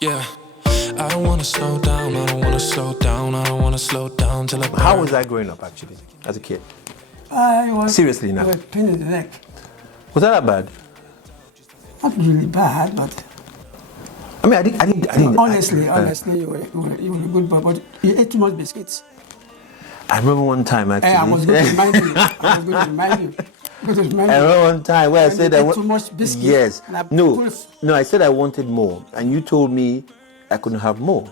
Yeah, I don't wanna slow down, I don't wanna slow down, I don't wanna slow down till I burn. How was I growing up, actually, as a kid? I was Seriously now. a pain in the neck. Was that bad? Not really bad, but I mean, I didn't. honestly, you were a good boy, but you ate too much biscuits. I remember one time, actually. I was going to remind you. I was going to remind you. I remember one time where I When said you I ate too much biscuits. Yes. and I No, put- no, I said I wanted more, and you told me I couldn't have more.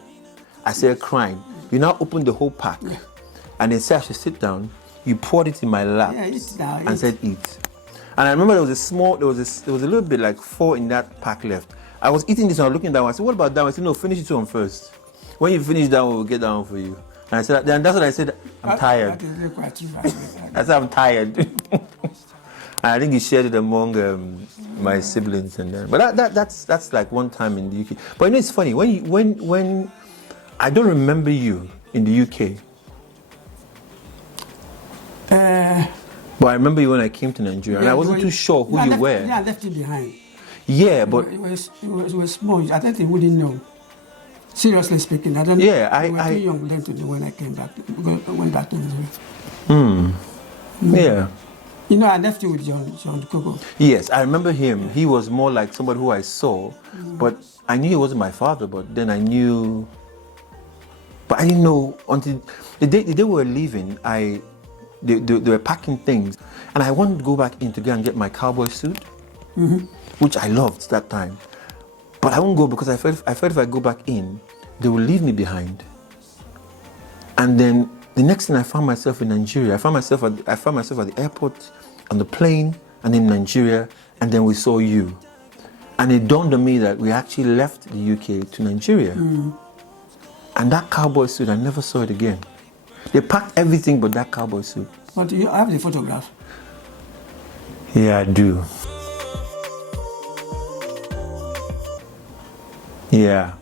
I started crying. You now opened the whole pack, and then said I should sit down. You poured it in my lap Yeah, eat now, and eat. said eat. And I remember there was a little bit like 4 in that pack left. I was eating this and I was looking down. I said, "What about that one?" I said, "No, finish it one first. When you finish that one, we'll get that one for you." And I said, then that's what I said. I'm tired. That is really quite true. I said, I'm tired. And I think he shared it among my siblings and then. But that's like one time in the UK. But you know, it's funny when I don't remember you in the UK. But I remember you when I came to Nigeria, and I wasn't too sure who you were. Yeah, I left you behind. Yeah, but It was small. I thought you wouldn't know. Seriously speaking, I don't know. Yeah, you were too young then to know when I came back. Went back to Nigeria. yeah. You know, I left you with John Coco. Yes, I remember him. He was more like somebody who I saw, but I knew he wasn't my father. But then I knew, but I didn't know until the day we were leaving. They were packing things, and I wanted to go back in to go and get my cowboy suit, which I loved that time. But I won't go because I felt if I go back in, they will leave me behind. And then the next thing I found myself in Nigeria. I found myself at the airport, on the plane, and in Nigeria, and then we saw you. And it dawned on me that we actually left the UK to Nigeria. And that cowboy suit, I never saw it again. They packed everything but that cowboy suit. But you have the photograph. Yeah, I do. Yeah.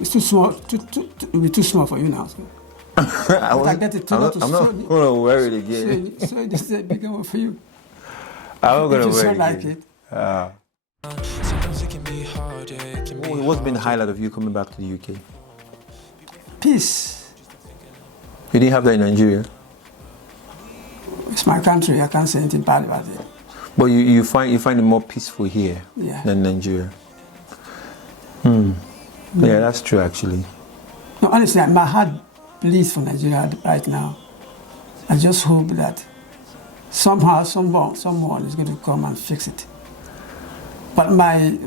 It's too small. It'll be too small for you now. So. I'm get it not to going to wear it again. So this is a bigger one for you. I'm not going to If you wear so it like again. it. Sometimes it can be hard, yeah, it can be What's been the hard. highlight of you coming back to the UK? Peace. You didn't have that in Nigeria, It's my country. I can't say anything bad about it. but you find it more peaceful here Yeah. than Nigeria. Yeah, that's true actually. No, honestly, my heart bleeds for Nigeria right now. I just hope that somehow, someone is going to come and fix it. But my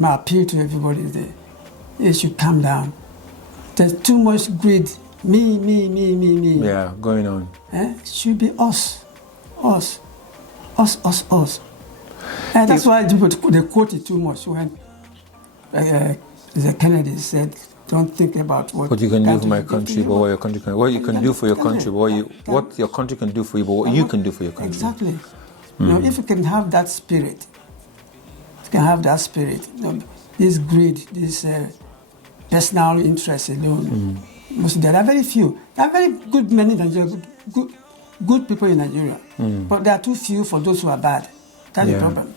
appeal to everybody is that they should calm down. There's too much greed. Me. Yeah, going on. It should be us. And that's why they quote it too much when the Kennedy said, "Don't think about What you can do for my country country, but what your country can. What you can do for your country, but what your country can do for you, but what you can do for your country. Exactly. You know, if you can have that spirit, this greed, this personal interest alone. There are very few. There are very good men in Nigeria, good people in Nigeria, but there are too few for those who are bad. That's the problem.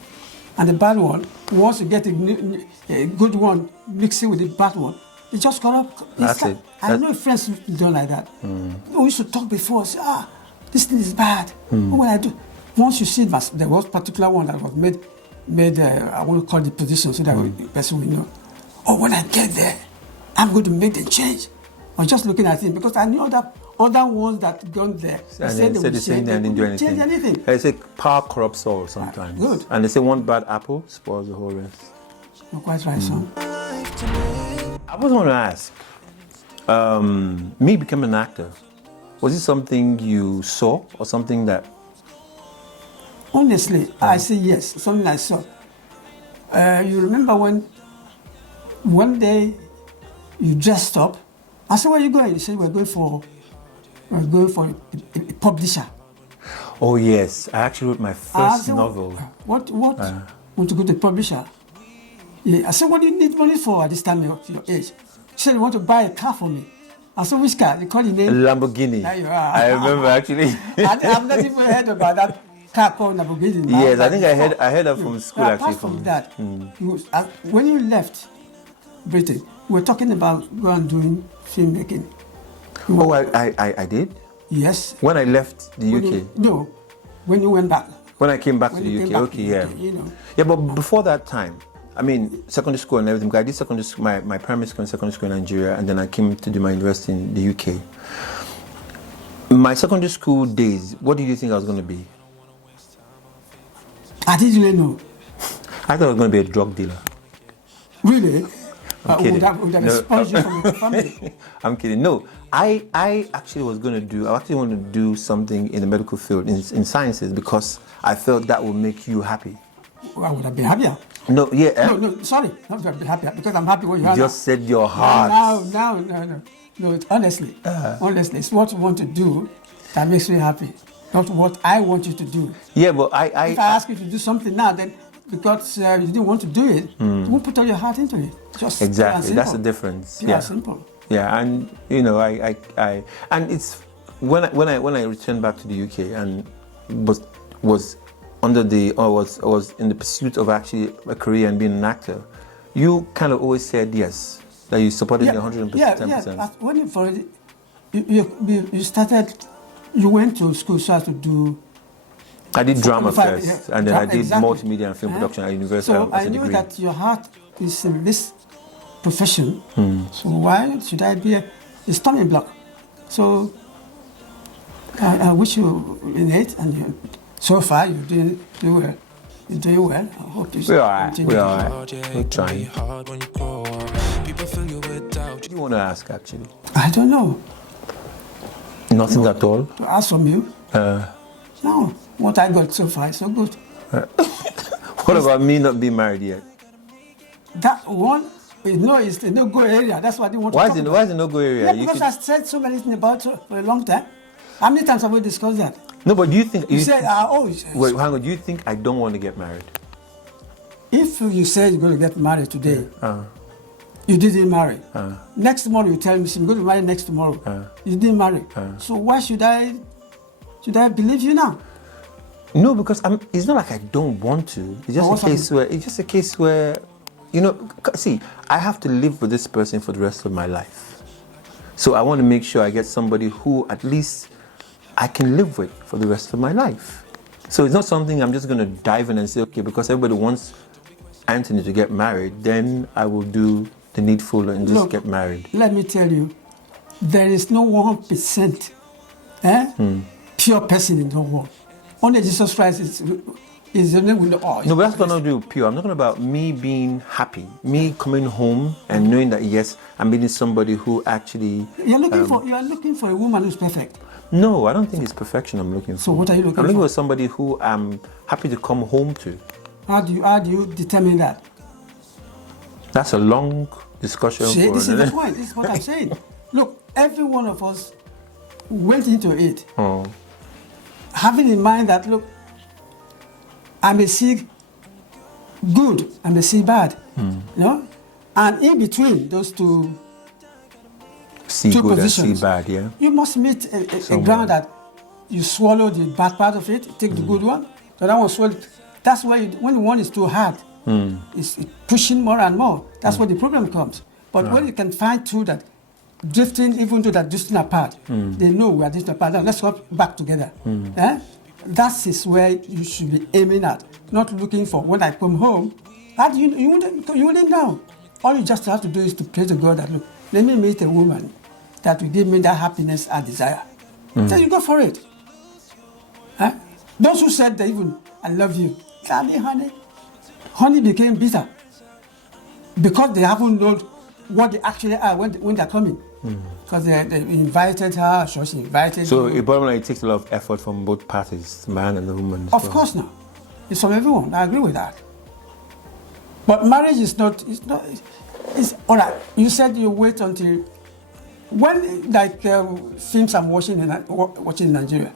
And the bad one, once you get a good one mixing with the bad one, it's just corrupt. That's it. I know friends who don't like that. We used to talk before, say, this thing is bad. What will I do? Once you see there was particular one that was made I want to call the position so that the person will know. Oh, when I get there, I'm going to make the change. I was just looking at him because I knew other ones that gone there. And they said the same thing and didn't do anything. Change anything. They say power corrupts all sometimes. Good. And they say one bad apple spoils the whole rest. You're quite right, son. I was want to ask, me becoming an actor, was it something you saw or something that? Honestly, I say yes, something I saw. You remember when one day you dressed up? I said, where are you going? You said, we're going for a publisher. Oh yes, I actually wrote my first said, novel. What? Want to go to the publisher? Yeah. I said, what do you need money for at this time of your age? She said, you want to buy a car for me. I said, which car? They call the name? Lamborghini. There you are. I remember actually. I've not even heard about that car called Lamborghini. Yes, I think I heard that from school actually. Apart from that, when you left, Britain. We're talking about going doing filmmaking. Oh, I did? Yes. When I left the When UK? No, when you went back. When I came back When to you the came UK, back to okay, the yeah. UK, you know. Yeah, but before that time, I mean, secondary school and everything, because I did secondary school, my primary school and secondary school in Nigeria, and then I came to do my university in the UK. My secondary school days, what did you think I was going to be? I didn't really know. I thought I was going to be a drug dealer. Really? kidding. Would have No. expunged you from the family. I'm kidding. No, I actually was going to do, I actually wanted to do something in the medical field, in sciences, because I felt that would make you happy. Well, I would have been happier. No, yeah. No, sorry, not to have been happier, because I'm happy where you are You just said your heart. No, honestly, it's what you want to do that makes me happy, not what I want you to do. Yeah, but If I ask you to do something now, then because you didn't want to do it, you won't put all your heart into it. Just exactly, that's the difference. Yeah, simple. Yeah, and you know, I and it's when I returned back to the UK and was under the or was in the pursuit of actually a career and being an actor, you kind of always said yes, that you supported me 110%. Yeah. When you started, you went to school, so as to do. I did drama 45, first, yeah, and then I did exactly. multimedia and film production at university. So as I a knew degree. that your heart is in this profession. So why should I be a stumbling block? So I wish you in it, and so far you're doing well. You're doing well. I hope you We're all right. continue. We're all right. Hard, yeah, We're it can be trying. hard when you grow up. People fill you with doubt. What do you want to ask, actually? I don't know. Nothing at all. To ask from you. No, what I got so far is so good. What about me not being married yet? That one is a no-go area. That's why I didn't want Why to is talk it? about. Why is it no go area? Yeah, You because could- I said so many things about it for a long time. How many times have we discussed that? No, but do you think You said, Wait, hang on. Do you think I don't want to get married? if you said you're going to get married today, you didn't marry. Next tomorrow you tell me I'm going to marry next tomorrow. You didn't marry. So why should I believe you now? No, because it's not like I don't want to. It's just what's a case where, you know, see, I have to live with this person for the rest of my life. So I want to make sure I get somebody who at least I can live with for the rest of my life. So it's not something I'm just going to dive in and say, okay, because everybody wants Anthony to get married, then I will do the needful and just get married. Let me tell you, there is no 1% pure person in the world. Only Jesus Christ is the name we know. No, but that's got nothing to do with pure. I'm talking about me being happy, me coming home and knowing that yes, I'm meeting somebody who actually. You are looking for a woman who's perfect. No, I don't think it's perfection I'm looking for. So what are you looking I'm looking for? for somebody who I'm happy to come home to. How do you determine that? That's a long discussion. See, for this is the point. This is what I'm saying. Look, every one of us went into it having in mind that, look, I may see good, I may see bad, you know? And in between those two see two good positions, and see bad, yeah. you must meet a Somewhere. ground that you swallow the bad part of it, take the good one, the other one swallow. That's why when one is too hard, it's pushing more and more. That's where the problem comes. But when you can find two that drifting, even though they're drifting apart, they know we are drifting apart. Now let's go back together. That is where you should be aiming at, not looking for when I come home. You wouldn't know. All you just have to do is to pray to God that, look, let me meet a woman that will give me that happiness I desire. Then you go for it. Those who said that even, I love you, tell me, honey became bitter because they haven't known what they actually are when they're coming. Because they invited her, so she invited So you. it bottom line, it takes a lot of effort from both parties, man and the woman. as Of well. course not. It's from everyone. I agree with that. But marriage is not. It's all right. You said you wait until when, like films I'm watching in Nigeria.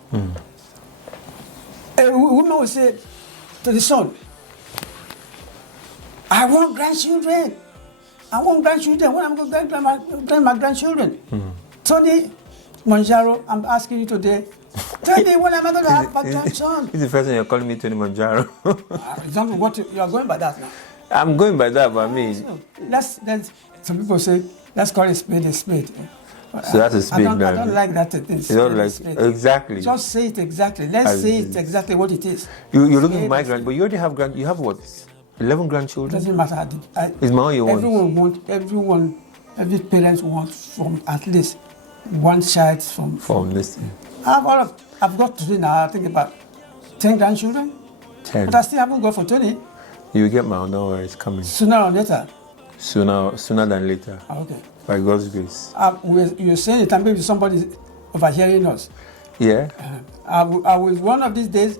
A woman will say to the son, "I want grandchildren. I want grandchildren. When I'm going to grant my grandchildren." Tony Manjaro, I'm asking you today. Tell me when am I going to have my grandson? This is the first time you're calling me Tony Manjaro. Example, what you are going by that now. I'm going by that, but I mean, That's some people say, let's call a spade a spade. so that's a spade. I don't like that thing. You don't like exactly. Just say it exactly. Let's say it exactly what it is. You're looking for my grand, but you already have you have what? 11 grandchildren? Doesn't matter. It's my own you want. Every parent wants from at least one child from this thing. I've got 3 now. I think about 10 grandchildren. 10. But I still haven't got for 20. You get my own. No worries, it's coming. Sooner or later. Sooner than later. Okay. By God's grace. You're saying it, and maybe somebody overhearing us. Yeah. I will one of these days,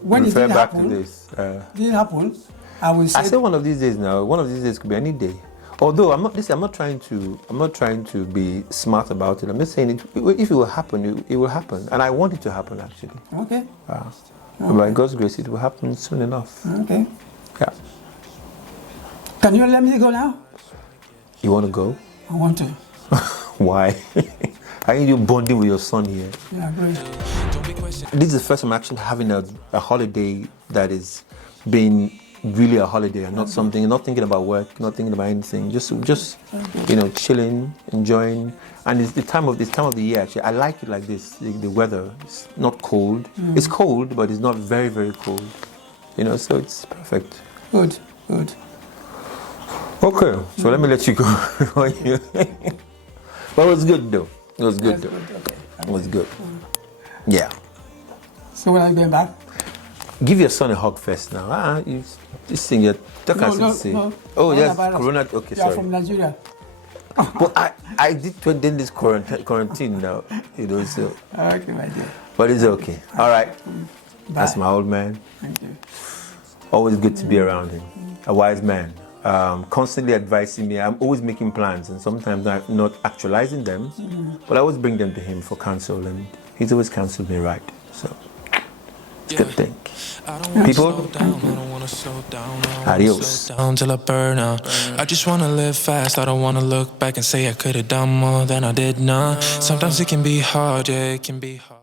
when it didn't happen, didn't happen, I will say. I say one of these days now. One of these days could be any day. Although I'm not trying to be smart about it. I'm just saying if it will happen, it will happen, and I want it to happen actually. Okay. By God's grace, it will happen soon enough. Okay. Yeah. Can you let me go now? You want to go? I want to. Why? I need you bonding with your son here. Yeah, great. This is the first time I'm actually having a holiday that is being really a holiday and not something, not thinking about work, not thinking about anything, just chilling, enjoying. And it's this time of the year actually. I like it like this. The weather is not cold. It's cold, but it's not very, very cold. So it's perfect. Good. Okay, so let me let you go. But it was good though. It was good though. Okay. It was good. Yeah. So when are you going back? Give your son a hug first now. This thing you're No. Oh yes, Corona. Okay, You are sorry. from Nigeria. But I did this quarantine now, so. Okay, my dear. But it's okay. All right. Bye. That's my old man. Thank you. Always good to be around him. A wise man. Constantly advising me. I'm always making plans, and sometimes I'm not actualizing them. But I always bring them to him for counsel, and he's always counseled me right. So it's a good thing. People, adios. Down till I burn out. I just wanna live fast. I don't wanna look back and say I could've done more than I did now. Sometimes it can be hard, yeah, it can be hard.